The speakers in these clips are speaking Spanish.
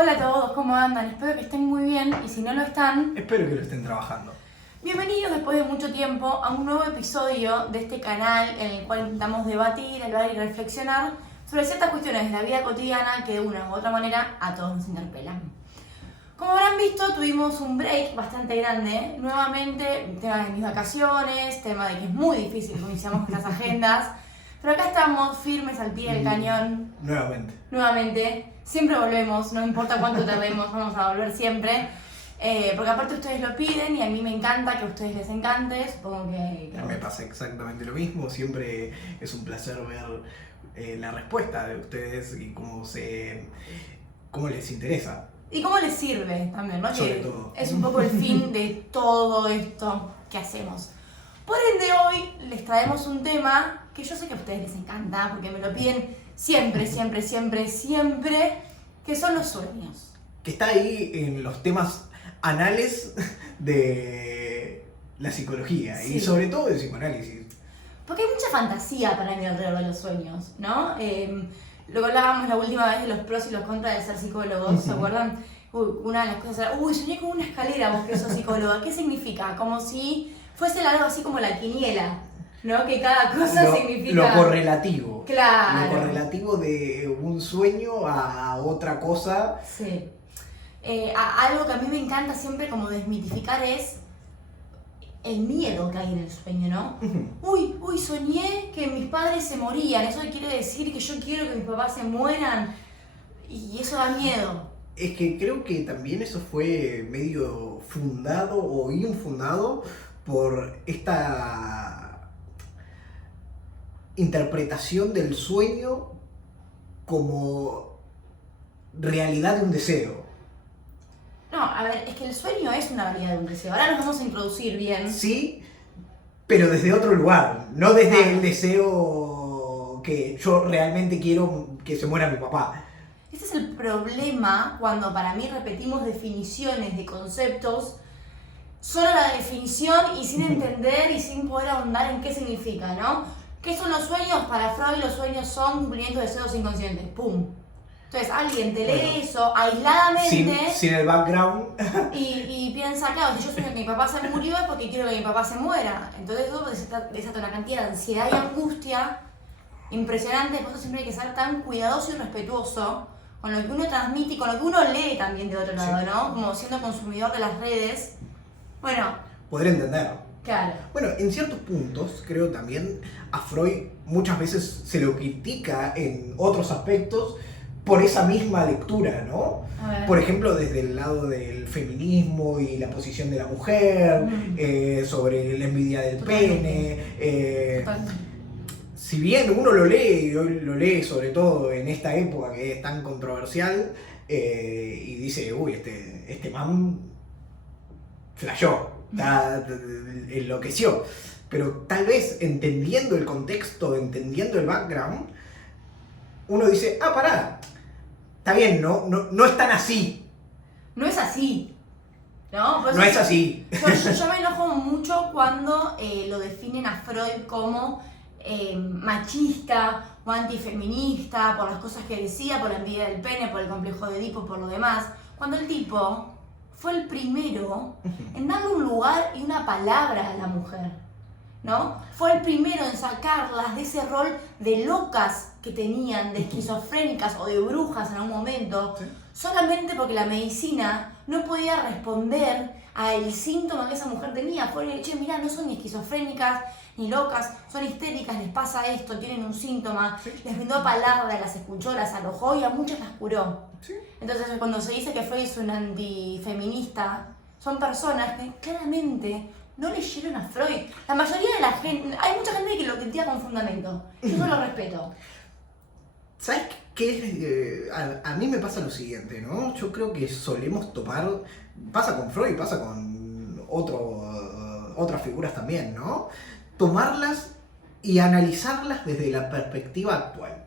Hola a todos, ¿cómo andan? Espero que estén muy bien y si no lo están, Espero que lo estén trabajando. bienvenidos después de mucho tiempo a un nuevo episodio de este canal en el cual intentamos debatir, hablar y reflexionar sobre ciertas cuestiones de la vida cotidiana que de una u otra manera a todos nos interpelan. Como habrán visto, tuvimos un break bastante grande, nuevamente tema de mis vacaciones, tema de que es muy difícil que iniciamos nuestras agendas, pero acá estamos firmes al pie del cañón. Nuevamente, siempre volvemos, no importa cuánto tardemos, vamos a volver siempre. Porque aparte ustedes lo piden y a mí me encanta que a ustedes les encante, supongo que... Me pasa exactamente lo mismo, siempre es un placer ver la respuesta de ustedes y cómo les interesa. Y cómo les sirve también, ¿no? Sobre Que todo. es un poco el fin de todo esto que hacemos. Por ende, hoy les traemos un tema que yo sé que a ustedes les encanta, porque me lo piden siempre, que son los sueños. Que está ahí en los temas anales de la psicología Sí. y sobre todo del psicoanálisis. Porque hay mucha fantasía para mí alrededor de los sueños, ¿no? Lo que hablábamos la última vez de los pros y los contras de ser psicólogos, ¿se acuerdan? Una de las cosas era, soñé con una escalera, vos que sos psicóloga. ¿Qué significa? Como si fuese algo así como la quiniela, ¿no? Que cada cosa significa... Lo correlativo. Claro. Lo correlativo de un sueño a otra cosa. Sí. Algo que a mí me encanta siempre como desmitificar es el miedo que hay en el sueño, ¿no? Uy, soñé que mis padres se morían, eso quiere decir que yo quiero que mis papás se mueran y eso da miedo. Es que creo que también eso fue medio fundado o infundado por esta interpretación del sueño como realidad de un deseo. No, a ver, es que el sueño es una realidad de un deseo. Ahora nos vamos a introducir bien. Sí, pero desde otro lugar, no desde Claro. el deseo que yo realmente quiero que se muera mi papá. Ese es el problema cuando para mí repetimos definiciones de conceptos solo la definición y sin entender y sin poder ahondar en qué significa, ¿no? ¿Qué son los sueños? Para Freud los sueños son cumplimiento de deseos inconscientes. ¡Pum! Entonces alguien te lee eso aisladamente Sin el background. y piensa, claro, si yo sueño que mi papá se murió es porque quiero que mi papá se muera. Entonces eso desata una cantidad de ansiedad y angustia impresionante. Por eso siempre hay que ser tan cuidadoso y respetuoso con lo que uno transmite y con lo que uno lee también de otro lado, ¿no? Como siendo consumidor de las redes. Bueno, Poder entenderlo. claro. Bueno, en ciertos puntos, creo también a Freud muchas veces se lo critica en otros aspectos por esa misma lectura, ¿no? A ver. Por ejemplo, desde el lado del feminismo y la posición de la mujer, sobre la envidia del pene. Si bien uno lo lee, y hoy lo lee sobre todo en esta época que es tan controversial, y dice, uy, este man flashó, enloqueció. Pero tal vez entendiendo el contexto, entendiendo el background, uno dice, pará, está bien, no es tan así. No es así, ¿no? Por eso No es así. Yo me enojo mucho cuando lo definen a Freud como machista o antifeminista por las cosas que decía, por la envidia del pene, por el complejo de Edipo, por lo demás. Cuando el tipo fue el primero en darle un lugar y una palabra a la mujer, ¿no? Fue el primero en sacarlas de ese rol de locas que tenían, de esquizofrénicas o de brujas en un momento, Sí. solamente porque la medicina no podía responder al síntoma que esa mujer tenía. Fue, che, mirá, no son ni esquizofrénicas ni locas, son histéricas, les pasa esto, tienen un síntoma, Sí. les brindó palabra, las escuchó, las alojó y a muchas las curó. Sí. Entonces cuando se dice que Freud es un antifeminista, son personas que claramente no leyeron a Freud. La mayoría de la gente, hay mucha gente que lo critica con fundamento. Yo eso lo respeto. ¿Sabes qué? A mí me pasa lo siguiente, ¿no? Yo creo que solemos tomar, pasa con Freud, pasa con otras figuras también, ¿no? Tomarlas y analizarlas desde la perspectiva actual.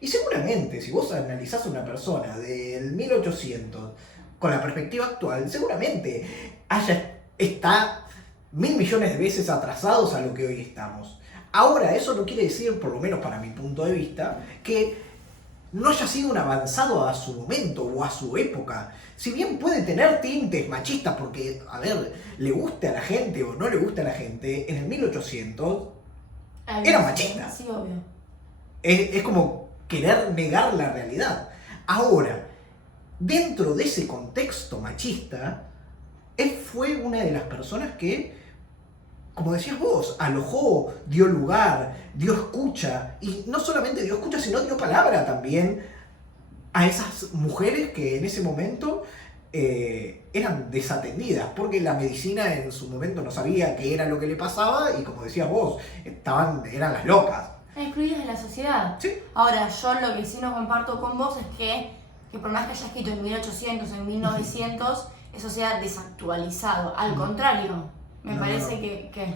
Y seguramente, si vos analizás a una persona del 1800 con la perspectiva actual, seguramente está 1.000 millones de veces atrasados a lo que hoy estamos. Ahora, eso no quiere decir, por lo menos para mi punto de vista, que no haya sido un avanzado a su momento o a su época. Si bien puede tener tintes machistas porque, a ver, le guste a la gente o no le guste a la gente, en el 1800 era machista. Sí, obvio. Es como querer negar la realidad. Ahora, dentro de ese contexto machista, él fue una de las personas que, como decías vos, alojó, dio lugar, dio escucha, y no solamente dio escucha, sino dio palabra también a esas mujeres que en ese momento eran desatendidas, porque la medicina en su momento no sabía qué era lo que le pasaba, y como decías vos, eran las locas. Excluidas de la sociedad. Sí. Ahora, yo lo que sí no comparto con vos es que por más que haya escrito en 1800, en 1900, eso sea desactualizado. Al contrario, me parece no. que...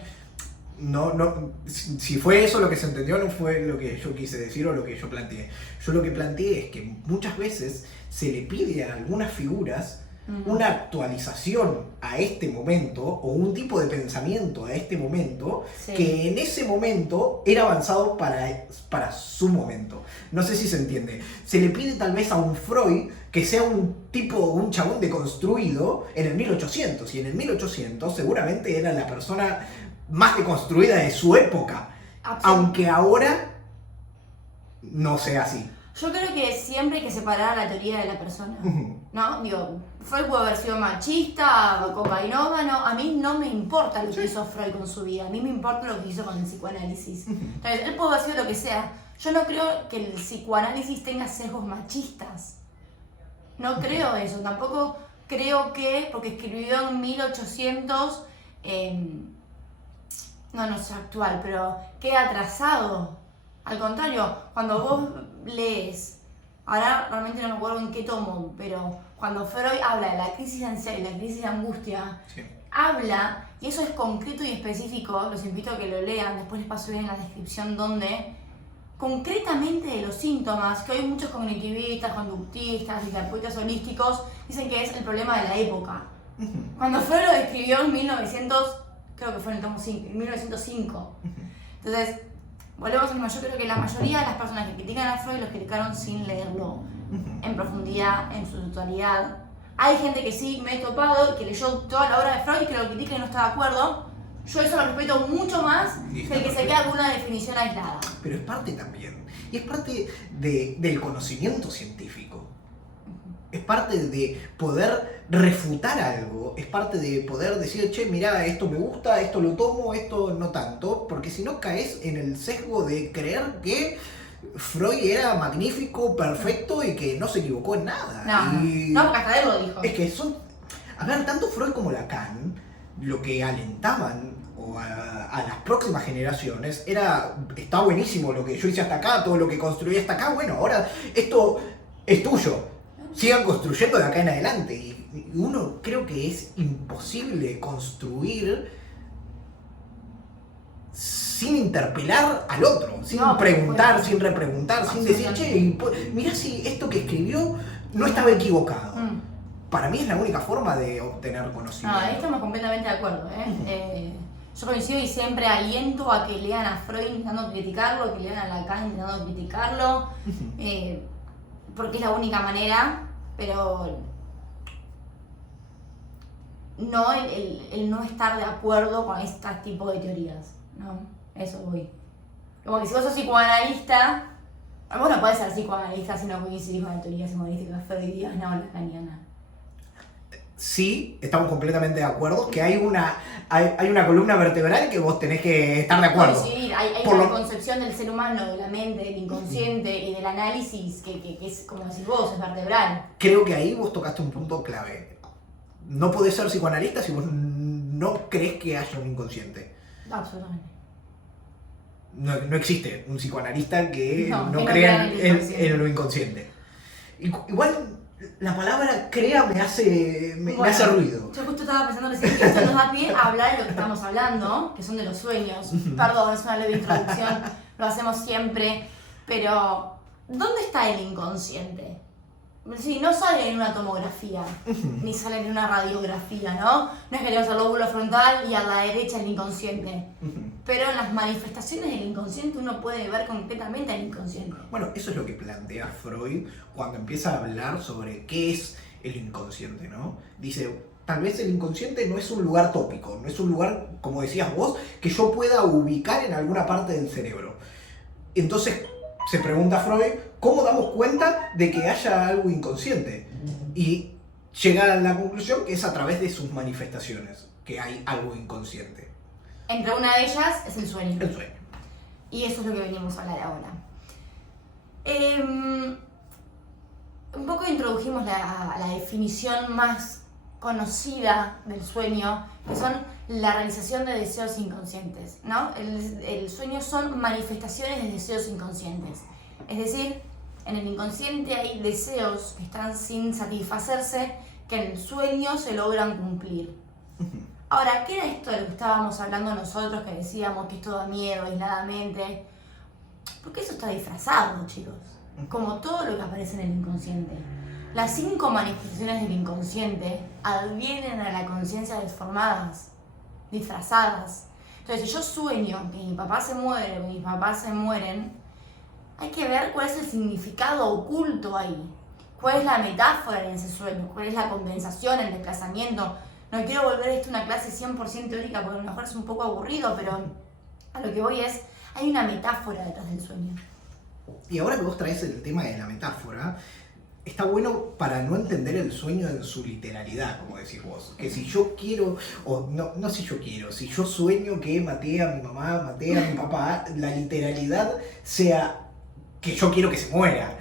No, si fue eso lo que se entendió, no fue lo que yo quise decir o lo que yo planteé. Yo lo que planteé es que muchas veces se le pide a algunas figuras una actualización a este momento o un tipo de pensamiento a este momento que en ese momento era avanzado para su momento. No sé si se entiende. Se le pide tal vez a un Freud que sea un chabón deconstruido en el 1800, y en el 1800 seguramente era la persona más deconstruida de su época, aunque ahora no sea así. Yo creo que siempre hay que separar la teoría de la persona, ¿no? Digo, Freud puede haber sido machista, cocainómano, a mí no me importa lo que hizo Freud con su vida, a mí me importa lo que hizo con el psicoanálisis. Entonces, él puede haber sido lo que sea. Yo no creo que el psicoanálisis tenga sesgos machistas. No creo eso, tampoco creo que, porque escribió en 1800, no sé actual, pero queda atrasado. Al contrario, cuando vos lees, ahora realmente no me acuerdo en qué tomo, pero cuando Freud habla de la crisis de ansiedad y la crisis de angustia, sí, habla, y eso es concreto y específico, los invito a que lo lean, después les paso bien en la descripción donde, concretamente de los síntomas, que hoy muchos cognitivistas, conductistas y terapeutas holísticos dicen que es el problema de la época. Cuando Freud lo describió en 1900, creo que fue en el tomo 5, en 1905. Entonces, volvemos a lo mismo. Yo creo que la mayoría de las personas que critican a Freud lo criticaron sin leerlo en profundidad, en su totalidad. Hay gente que sí me he topado, que leyó toda la obra de Freud y que lo critica y no está de acuerdo. Yo eso lo respeto mucho más que el que se queda con una definición aislada. Pero es parte también, y es parte del conocimiento científico. Es parte de poder refutar algo, es parte de poder decir, che, mirá, esto me gusta, esto lo tomo, esto no tanto, porque si no caes en el sesgo de creer que Freud era magnífico, perfecto y que no se equivocó en nada. No, porque hasta él lo dijo. Es que son, a ver, tanto Freud como Lacan, lo que alentaban a las próximas generaciones era, está buenísimo lo que yo hice hasta acá, todo lo que construí hasta acá, bueno, ahora esto es tuyo. Sigan construyendo de acá en adelante. Y uno creo que es imposible construir sin interpelar al otro, sin preguntar, sin repreguntar, sin decir, che, mirá si esto que escribió no estaba equivocado. Para mí es la única forma de obtener conocimiento. Ahí estamos completamente de acuerdo. Yo coincido y siempre aliento a que lean a Freud intentando criticarlo, que lean a Lacan intentando criticarlo. Porque es la única manera, pero no el no estar de acuerdo con este tipo de teorías, ¿no? Eso voy. Como que si vos sos psicoanalista, vos no podés ser psicoanalista si no coincidís con la teoría psicoanalística freudiana o lacaniana. Sí, estamos completamente de acuerdo, que hay una columna vertebral que vos tenés que estar de acuerdo. Coincidir, hay una concepción del ser humano, de la mente, del inconsciente y del análisis que es, como decís vos, es vertebral. Creo que ahí vos tocaste un punto clave. No podés ser psicoanalista si vos no crees que haya un inconsciente. Absolutamente. No existe un psicoanalista que no crea en lo inconsciente. Igual la palabra crea me hace ruido. Yo justo estaba pensando recién que esto nos da pie a hablar de lo que estamos hablando, que son de los sueños. Perdón, es una leve introducción, lo hacemos siempre, pero ¿dónde está el inconsciente? Sí, no sale en una tomografía, ni sale en una radiografía, ¿no? No es que tenemos el lóbulo frontal y a la derecha el inconsciente. pero en las manifestaciones del inconsciente uno puede ver concretamente al inconsciente. Bueno, eso es lo que plantea Freud cuando empieza a hablar sobre qué es el inconsciente, ¿no? Dice, tal vez el inconsciente no es un lugar tópico, no es un lugar, como decías vos, que yo pueda ubicar en alguna parte del cerebro. Entonces, se pregunta Freud, ¿cómo damos cuenta de que haya algo inconsciente? Y llega a la conclusión que es a través de sus manifestaciones que hay algo inconsciente. Entre una de ellas es el sueño. El sueño. Y eso es lo que venimos a hablar ahora. Un poco introdujimos la definición más conocida del sueño, que son la realización de deseos inconscientes, ¿no? El sueño son manifestaciones de deseos inconscientes. Es decir, en el inconsciente hay deseos que están sin satisfacerse, que en el sueño se logran cumplir. Ahora, ¿qué era esto de lo que estábamos hablando nosotros, que decíamos que esto da miedo aisladamente? Porque eso está disfrazado, chicos, como todo lo que aparece en el inconsciente. Las 5 manifestaciones del inconsciente advienen a la conciencia deformadas, disfrazadas. Entonces, si yo sueño que mi papá se muere o mis papás se mueren, hay que ver cuál es el significado oculto ahí. ¿Cuál es la metáfora en ese sueño? ¿Cuál es la compensación, el desplazamiento? No quiero volver esto una clase 100% teórica porque a lo mejor es un poco aburrido, pero a lo que voy es, hay una metáfora detrás del sueño. Y ahora que vos traes el tema de la metáfora, está bueno para no entender el sueño en su literalidad, como decís vos. Que si yo quiero, o no si yo quiero, si yo sueño que maté a mi mamá, maté a mi papá, la literalidad sea que yo quiero que se muera.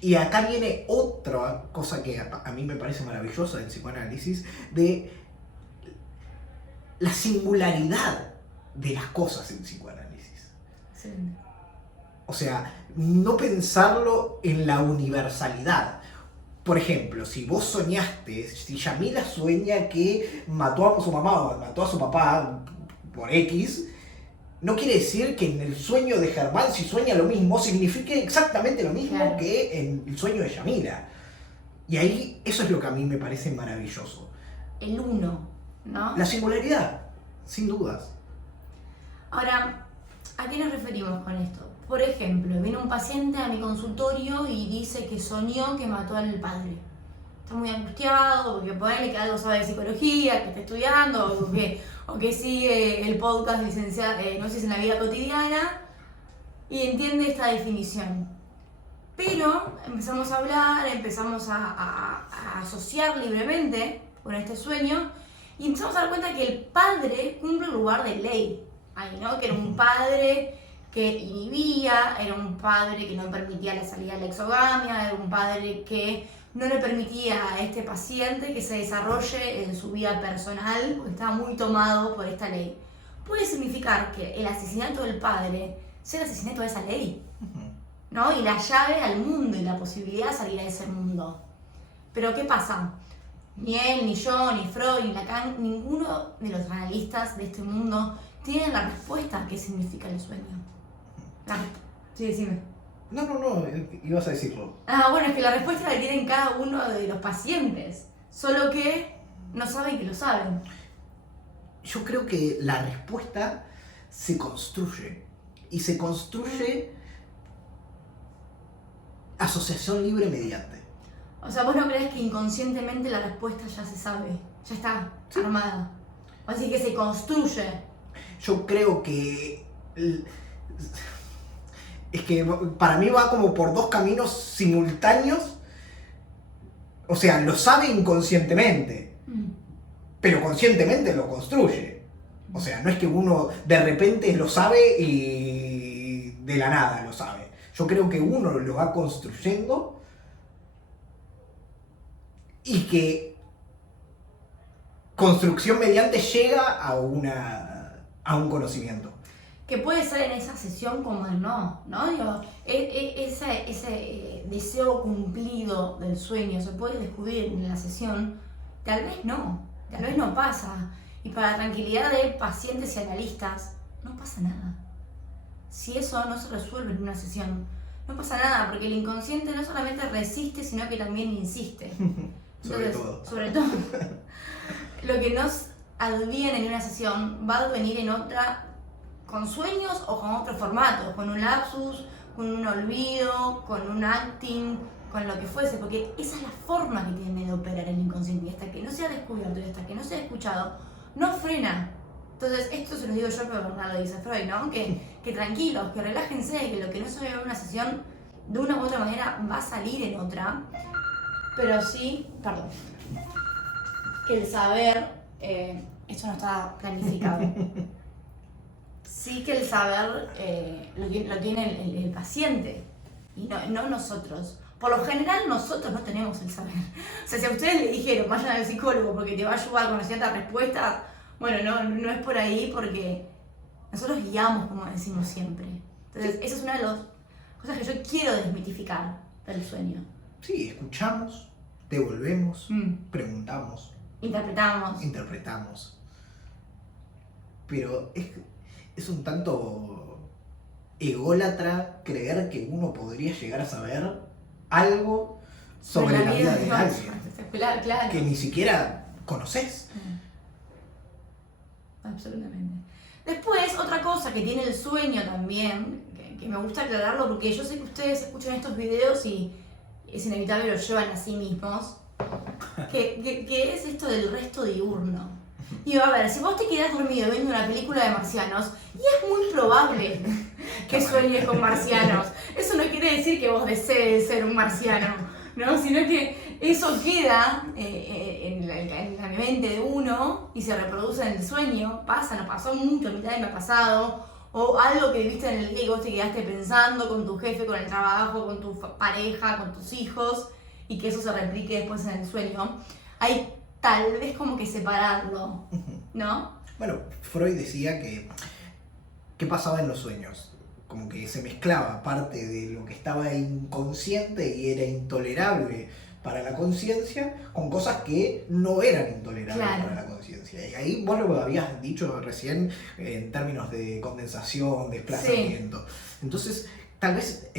Y acá viene otra cosa que a mí me parece maravillosa del psicoanálisis, de la singularidad de las cosas en psicoanálisis. Sí. O sea, no pensarlo en la universalidad. Por ejemplo, si vos soñaste, si Yamila sueña que mató a su mamá o mató a su papá por X, no quiere decir que en el sueño de Germán, si sueña lo mismo, signifique exactamente lo mismo, claro, que en el sueño de Yamila. Y ahí eso es lo que a mí me parece maravilloso. El uno, ¿no? La singularidad, sin dudas. Ahora, ¿a qué nos referimos con esto? Por ejemplo, viene un paciente a mi consultorio y dice que soñó que mató al padre. Está muy angustiado porque ponele que algo sabe de psicología, que está estudiando, o que sigue el podcast no sé si en la vida cotidiana, y entiende esta definición. Pero empezamos a hablar, empezamos a asociar libremente con este sueño, y empezamos a dar cuenta que el padre cumple un lugar de ley. Ahí, ¿no? Que era un padre que inhibía, era un padre que no permitía la salida de la exogamia, era un padre que no le permitía a este paciente que se desarrolle en su vida personal porque estaba muy tomado por esta ley. Puede significar que el asesinato del padre sea el asesinato de esa ley, ¿no? Y la llave al mundo y la posibilidad de salir a ese mundo. Pero ¿qué pasa? Ni él, ni yo, ni Freud, ni Lacan, ninguno de los analistas de este mundo tienen la respuesta a qué significa el sueño. Sí, decime. No, ibas a decirlo. Bueno, es que la respuesta la tienen cada uno de los pacientes, solo que no saben que lo saben. Yo creo que la respuesta se construye, y se construye asociación libre mediante. O sea, ¿vos no crees que inconscientemente la respuesta ya se sabe? Ya está armada. Así que se construye. Yo creo que... Es que para mí va como por 2 caminos simultáneos. O sea, lo sabe inconscientemente, pero conscientemente lo construye. O sea, no es que uno de repente lo sabe y de la nada lo sabe. Yo creo que uno lo va construyendo y que construcción mediante llega a un conocimiento. Que puede ser en esa sesión como en no, Digo, ese deseo cumplido del sueño se puede descubrir en la sesión, tal vez no pasa. Y para la tranquilidad de pacientes y analistas, no pasa nada. Si eso no se resuelve en una sesión, no pasa nada, porque el inconsciente no solamente resiste, sino que también insiste. Entonces, sobre todo, lo que nos adviene en una sesión va a advenir en otra con sueños o con otros formatos, con un lapsus, con un olvido, con un acting, con lo que fuese, porque esa es la forma que tiene de operar el inconsciente y hasta que no sea descubierto y hasta que no sea escuchado, no frena. Entonces, esto se los digo yo, pero no lo dice Freud, ¿no? Que tranquilos, que relájense, que lo que no se ve en una sesión de una u otra manera va a salir en otra, pero sí, perdón, que el saber, esto no está planificado, sí que el saber lo tiene el paciente y no nosotros. Por lo general nosotros no tenemos el saber. O sea, si a ustedes le dijeron vayan al psicólogo porque te va a ayudar con ciertas respuestas, bueno, no es por ahí porque nosotros guiamos, como decimos siempre. Entonces, esa es una de las cosas que yo quiero desmitificar del sueño. Sí, escuchamos, devolvemos, preguntamos, interpretamos. Pero es un tanto ególatra creer que uno podría llegar a saber algo sobre la vida de alguien Claro. que ni siquiera conoces. Absolutamente. Después, otra cosa que tiene el sueño también, que me gusta aclararlo porque yo sé que ustedes escuchan estos videos y es inevitable, lo llevan a sí mismos, que es esto del resto diurno. Y a ver, si vos te quedás dormido viendo una película de marcianos, y es muy probable que sueñes con marcianos, eso no quiere decir que vos desees ser un marciano, ¿no? Sino que eso queda en la mente de uno y se reproduce en el sueño. Nos pasó mucho, a mitad de me ha pasado, o algo que viste en el día y vos te quedaste pensando con tu jefe, con el trabajo, con tu pareja, con tus hijos, y que eso se replique después en el sueño. Hay tal vez como que separarlo, ¿no? Bueno, Freud decía que ¿qué pasaba en los sueños? Como que se mezclaba parte de lo que estaba inconsciente y era intolerable para la conciencia con cosas que no eran intolerables para la conciencia. Y ahí vos lo habías dicho recién en términos de condensación, desplazamiento. Sí. Entonces, tal vez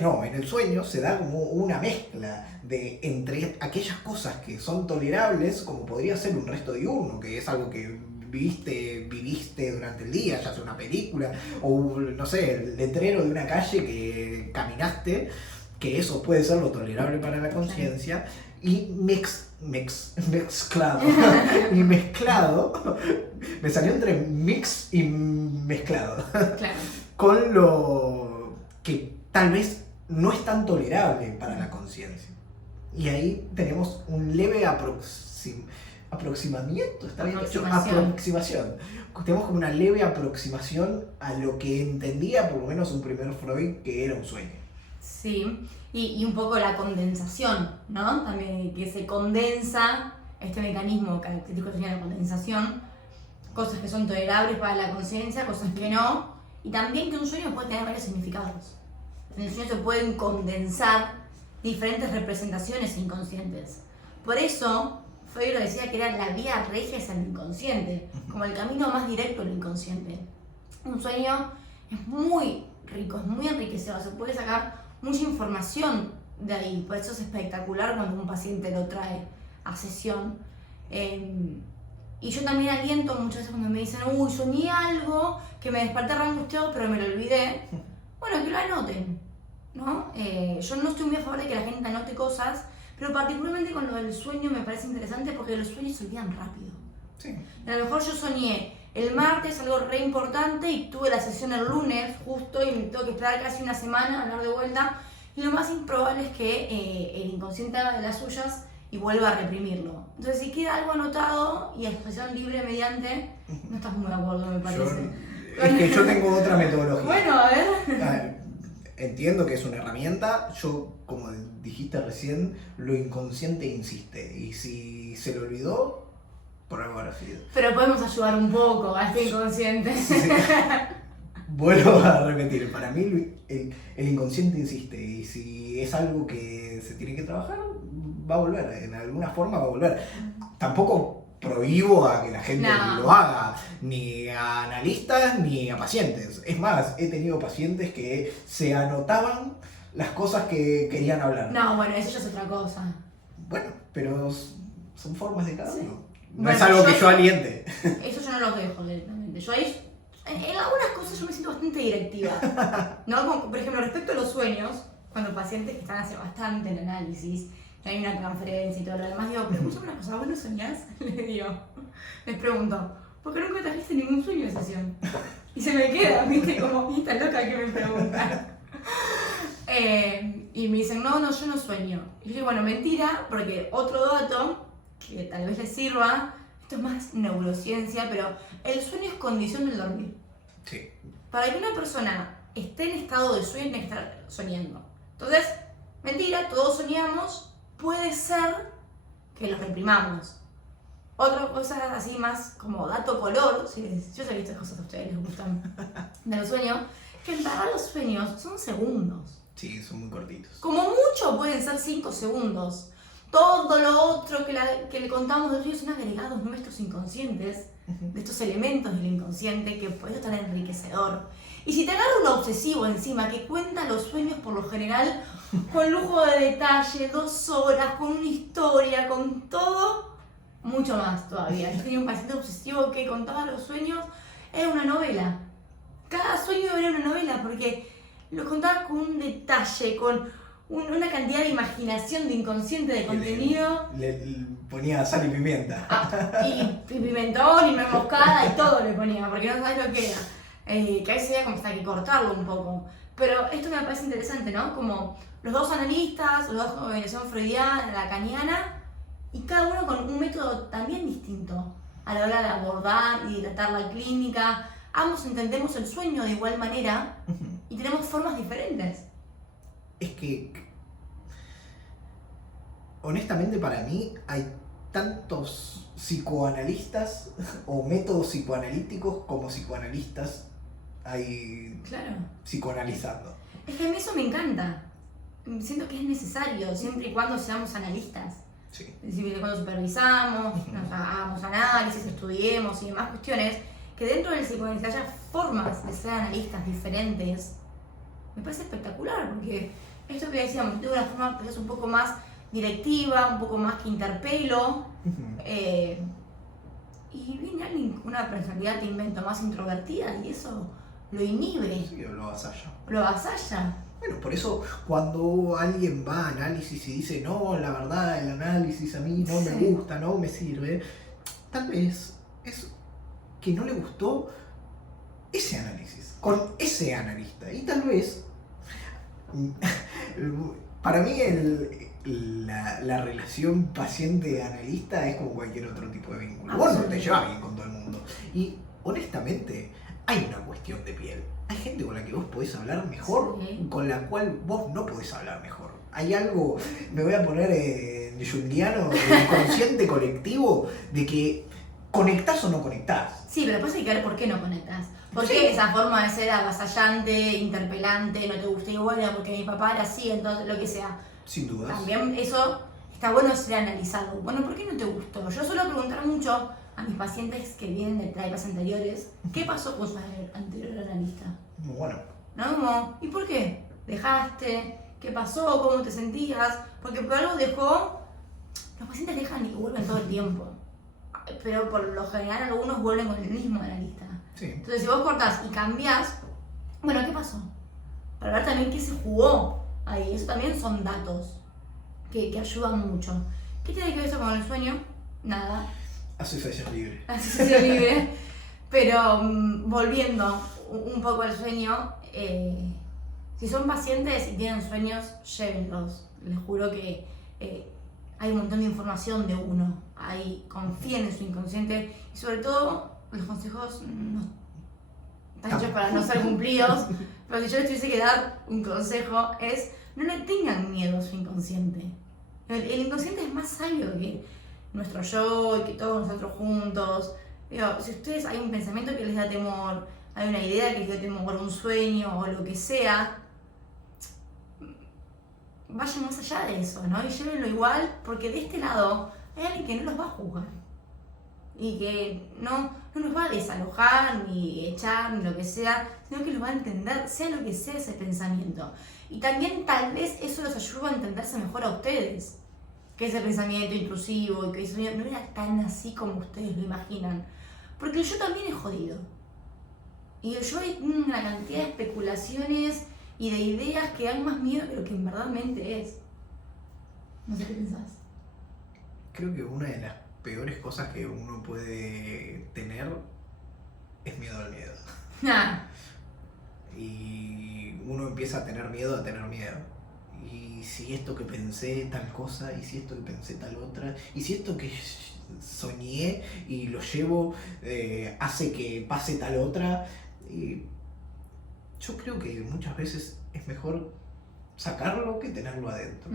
no, en el sueño se da como una mezcla de entre aquellas cosas que son tolerables, como podría ser un resto diurno, que es algo que viviste durante el día, ya sea una película, o no sé, el letrero de una calle que caminaste, que eso puede ser lo tolerable para la conciencia, y mezclado, me salió entre mix y mezclado, con lo que tal vez no es tan tolerable para la conciencia. Y ahí tenemos un leve aproximamiento, ¿está bien dicho? Aproximación. Tenemos como una leve aproximación a lo que entendía por lo menos un primer Freud que era un sueño. Sí, y un poco la condensación, ¿no? También que se condensa este mecanismo característico de la condensación, cosas que son tolerables para la conciencia, cosas que no, y también que un sueño puede tener varios significados. En el sueño se pueden condensar diferentes representaciones inconscientes. Por eso, Freud lo decía que era la vía regia hacia el inconsciente, como el camino más directo al inconsciente. Un sueño es muy rico, es muy enriquecedor, se puede sacar mucha información de ahí, por eso es espectacular cuando un paciente lo trae a sesión. Y yo también aliento muchas veces cuando me dicen, uy, soñé algo que me desperté re angustiado pero me lo olvidé. Bueno, que lo anoten, ¿no? Yo no estoy muy a favor de que la gente anote cosas, pero particularmente con lo del sueño me parece interesante porque los sueños se olvidan rápido. Sí. A lo mejor yo soñé el martes algo re importante y tuve la sesión el lunes justo y me tengo que esperar casi una semana a hablar de vuelta, y lo más improbable es que el inconsciente haga de las suyas y vuelva a reprimirlo. Entonces si queda algo anotado y expresión libre mediante, no estás muy de acuerdo, me parece. Es que yo tengo otra metodología. Bueno, a ver. Entiendo que es una herramienta, yo, como dijiste recién, lo inconsciente insiste, y si se lo olvidó, por algo habrá sido. Pero podemos ayudar un poco a este inconsciente. Sí. Vuelvo a repetir, para mí el inconsciente insiste, y si es algo que se tiene que trabajar, va a volver, en alguna forma va a volver. Tampoco prohíbo a que la gente lo haga, ni a analistas ni a pacientes. Es más, he tenido pacientes que se anotaban las cosas que querían hablar. No, bueno, eso ya es otra cosa. Bueno, pero son formas de cada uno. No bueno, es algo que yo aliente. Eso yo no lo dejo directamente. Yo ahí En algunas cosas yo me siento bastante directiva, ¿no? Como, por ejemplo, respecto a los sueños, cuando pacientes que están hace bastante en análisis, y hay una conferencia y todo lo demás, digo, pero escúchame una cosa, ¿vos no soñás? Les pregunto, ¿por qué nunca trajiste ningún sueño de sesión? Y se me queda, viste, como, esta loca que me pregunta. Y me dicen, no, yo no sueño. Y yo digo, bueno, mentira, porque otro dato que tal vez les sirva, esto es más neurociencia, pero el sueño es condición del dormir. Sí. Para que una persona esté en estado de sueño, tiene que estar soñando. Entonces, mentira, todos soñamos, puede ser que los reprimamos. Otra cosa así más como dato color, yo sé que estas cosas a ustedes les gustan de los sueños, que en verdad los sueños son segundos. Sí, son muy cortitos. Como mucho pueden ser 5 segundos. Todo lo otro que le contamos de los sueños son agregados nuestros inconscientes, de estos elementos del inconsciente, que puede estar enriquecedor. Y si te agarra un obsesivo encima que cuenta los sueños por lo general con lujo de detalle, 2 horas, con una historia, con todo, mucho más todavía. Yo tenía un paciente obsesivo que contaba los sueños, era una novela. Cada sueño era una novela porque lo contaba con un detalle, con una cantidad de imaginación, de inconsciente, de contenido. Le ponía sal y pimienta. Y pimentón y nuez moscada y todo le ponía, porque no sabes lo que era. Que a veces había como hasta que cortarlo un poco. Pero esto me parece interesante, ¿no? Como los dos analistas, los dos con organización freudiana, lacaniana, y cada uno con un método también distinto a la hora de abordar y de tratar la clínica. Ambos entendemos el sueño de igual manera y tenemos formas diferentes. Es que, honestamente, para mí hay tantos psicoanalistas o métodos psicoanalíticos como psicoanalistas hay Claro. psicoanalizando. Es que a mí eso me encanta. Siento que es necesario, siempre y cuando seamos analistas. Sí. Es decir, cuando supervisamos, nos hagamos análisis, estudiemos y demás cuestiones, que dentro del psicoanálisis haya formas de ser analistas diferentes, me parece espectacular, porque esto que decíamos, yo tengo una forma pues, un poco más directiva, un poco más que interpelo, y viene alguien con una personalidad, te invento, más introvertida, y eso lo inhibe. Sí, lo avasalla. Lo avasalla. Bueno, por eso cuando alguien va a análisis y dice, no, la verdad, el análisis a mí no me gusta, no me sirve, tal vez es que no le gustó ese análisis, con ese analista. Y tal vez, para mí la relación paciente-analista es como cualquier otro tipo de vínculo. Vos no te llevas bien con todo el mundo. Y honestamente, hay una cuestión de piel. Hay gente con la que vos podés hablar mejor, con la cual vos no podés hablar mejor. Hay algo, me voy a poner junguiano, inconsciente colectivo, de que conectás o no conectás. Sí, pero después hay que ver por qué no conectás. ¿Por qué esa forma de ser avasallante, interpelante, no te gusta igual? Porque mi papá era así, entonces lo que sea. Sin dudas. También eso está bueno ser analizado. Bueno, ¿por qué no te gustó? Yo suelo preguntar mucho a mis pacientes que vienen de terapias anteriores, ¿qué pasó con su anterior analista? Muy bueno. ¿No? Como, ¿y por qué? ¿Dejaste? ¿Qué pasó? ¿Cómo te sentías? Porque por algo dejó. Los pacientes dejan y vuelven todo el tiempo. Pero por lo general algunos vuelven con el mismo analista. Sí. Entonces si vos cortás y cambiás, bueno, ¿qué pasó? Para ver también qué se jugó ahí. Eso también son datos que ayudan mucho. ¿Qué tiene que ver eso con el sueño? Nada. Asociación libre. Asociación libre. Pero volviendo un poco al sueño, si son pacientes y tienen sueños, llévenlos. Les juro que hay un montón de información de uno. Confíen en su inconsciente y sobre todo los consejos no están hechos para no ser cumplidos. Pero si yo les tuviese que dar un consejo es no le tengan miedo a su inconsciente. El inconsciente es más sabio que nuestro yo y que todos nosotros juntos. Digo, si ustedes hay un pensamiento que les da temor, hay una idea que les da temor, un sueño o lo que sea, vayan más allá de eso, ¿no? Y llévenlo igual, porque de este lado hay alguien que no los va a juzgar y que no los va a desalojar, ni echar, ni lo que sea, sino que los va a entender, sea lo que sea ese pensamiento. Y también tal vez eso los ayuda a entenderse mejor a ustedes, que ese pensamiento intrusivo y que ese sueño no era tan así como ustedes lo imaginan. Porque el yo también es jodido. Y yo hay una cantidad de especulaciones y de ideas que dan más miedo de lo que en verdad es. No sé qué pensás. Creo que una de las peores cosas que uno puede tener es miedo al miedo. Ah, Y uno empieza a tener miedo. Y si esto que pensé tal cosa, y si esto que pensé tal otra, y si esto que soñé y lo llevo hace que pase tal otra. Y yo creo que muchas veces es mejor sacarlo que tenerlo adentro.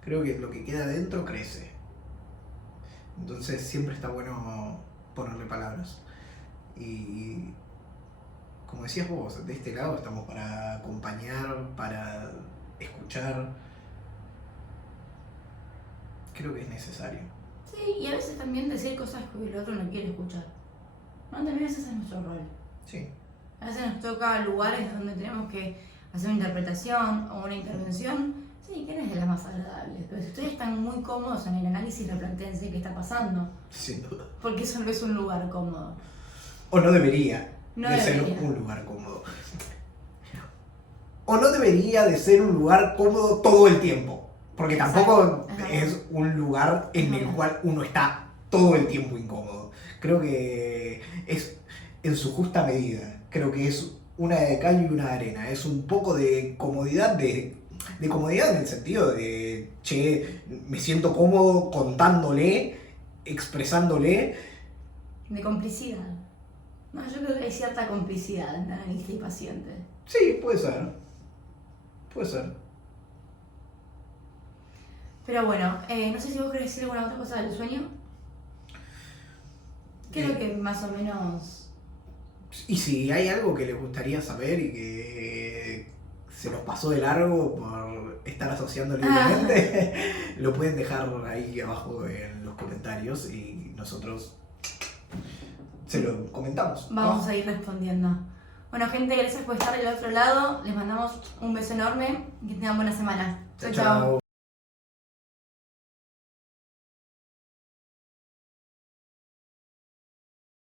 Creo que lo que queda adentro crece. Entonces siempre está bueno ponerle palabras. Y como decías vos, de este lado estamos para acompañar, para escuchar. Creo que es necesario. sí, y a veces también decir cosas que el otro no quiere escuchar. ¿No? También ese es nuestro rol. Sí. A veces nos toca lugares donde tenemos que hacer una interpretación o una intervención. Sí, que no es de las más agradables. Pero si ustedes están muy cómodos en el análisis, replantéense qué está pasando. Sin duda. Porque eso no es un lugar cómodo. O no debería No de debería. ser un lugar cómodo. O no debería de ser un lugar cómodo todo el tiempo. Porque tampoco Exacto. es un lugar en el cual uno está todo el tiempo incómodo. Creo que es en su justa medida. Creo que es una de cal y una de arena. Es un poco de comodidad, de comodidad en el sentido de, che, me siento cómodo contándole, expresándole. De complicidad. No, yo creo que hay cierta complicidad entre analista y paciente. Sí, puede ser. Puede ser. Pero bueno, no sé si vos querés decir alguna otra cosa del sueño. Creo que más o menos... Y si hay algo que les gustaría saber y que se nos pasó de largo por estar asociando libremente, lo pueden dejar ahí abajo en los comentarios y nosotros se lo comentamos. Vamos a ir respondiendo. Bueno, gente, gracias por estar del otro lado. Les mandamos un beso enorme y que tengan buena semana. Chao, chao.